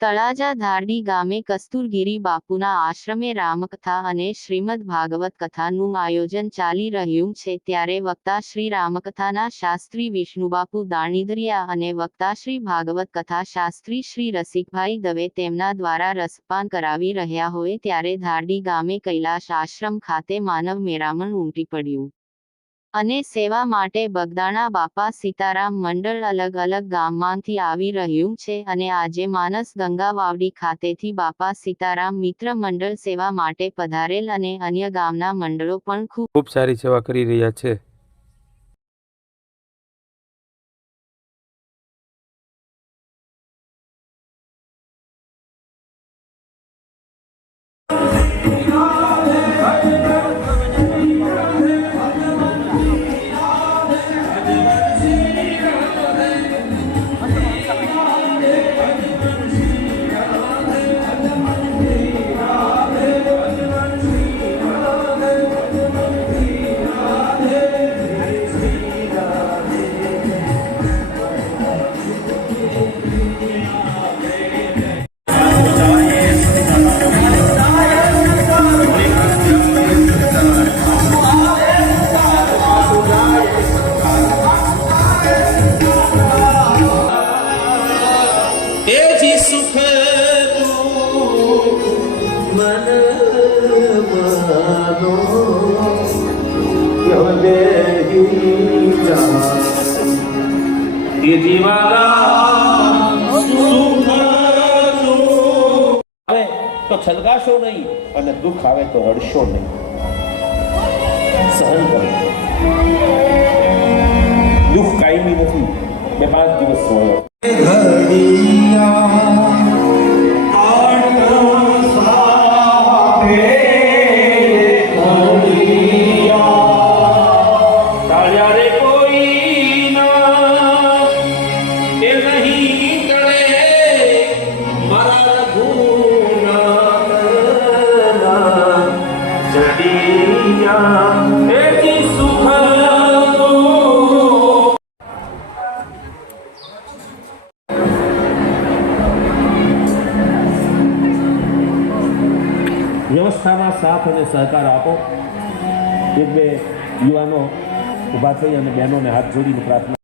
તળાજા ધારડી ગામે કસ્તુરગીરી બાપુના આશ્રમે રામકથા અને શ્રીમદ ભાગવત કથાનું આયોજન ચાલી રહ્યું છે, ત્યારે વક્તા શ્રી રામકથાના શાસ્ત્રી વિષ્ણુબાપુ દાણીદરિયા અને વક્તા શ્રી ભાગવત કથા શાસ્ત્રી શ્રી રસિકભાઈ દવે તેમના દ્વારા રસપાન કરાવી રહ્યા હોય ત્યારે ધારડી ગામે કૈલાશ આશ્રમ ખાતે માનવ મેરામણ ઉમટી પડ્યું. અને સેવા માટે બગદાણા બાપા સીતારામ મંડળ અલગ અલગ ગામમાંથી આવી રહ્યું છે અને આજે માનસ ગંગા વાવડી ખાતેથી બાપા સીતારામ મિત્ર મંડળ સેવા માટે પધારેલ અને અન્ય ગામના મંડળો પણ ખૂબ સારી સેવા કરી રહ્યા છે. તો છલકાશો નહીં અને દુઃખ આવે તો રડશો નહીં. સહન કરો. દુઃખ કાયમી નથી. બે પાંચ દિવસ હોય. વ્યવસ્થામાં સાથ અને સહકાર આપો. બે યુવાનો ઊભા થઈ અને બહેનોને હાથ જોડીને પ્રાર્થના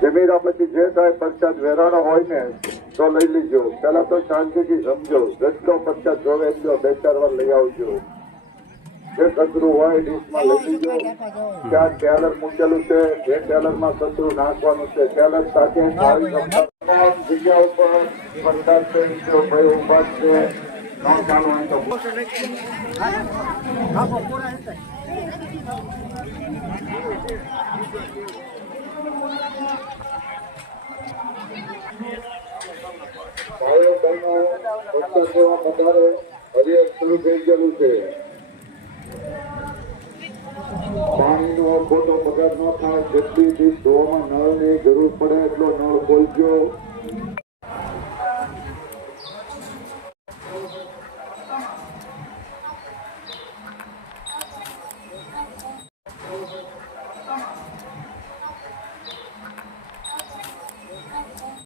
જમીરા પછી જે કાંઈ પશ્ચાત વેરાણો હોય ને તો લઈ લીજો. પેલા તો શાંતિથી સમજો. જેટલો પચાસ જોવે એટલો બે ચાર વાર લઈ આવજો. જે કચરું હોય ડીશમાં લઈ લીજો. ત્યાં ટેલર મૂકેલું છે. જે ટેલરમાં કચરું નાખવાનું છે. ટેલર સાથે તમામ જગ્યા ઉપર વરસાદ થઈ ભાઈ ઊભા છે. ન ચાલુ પશ્ચાત સેવા પધારે. હજી શરૂ થઈ ગયેલું છે. પાણીનો ખોટો પગાર ન થાય, જેટલી ધોવામાં નળની જરૂર પડે એટલો નળ ખોલજો.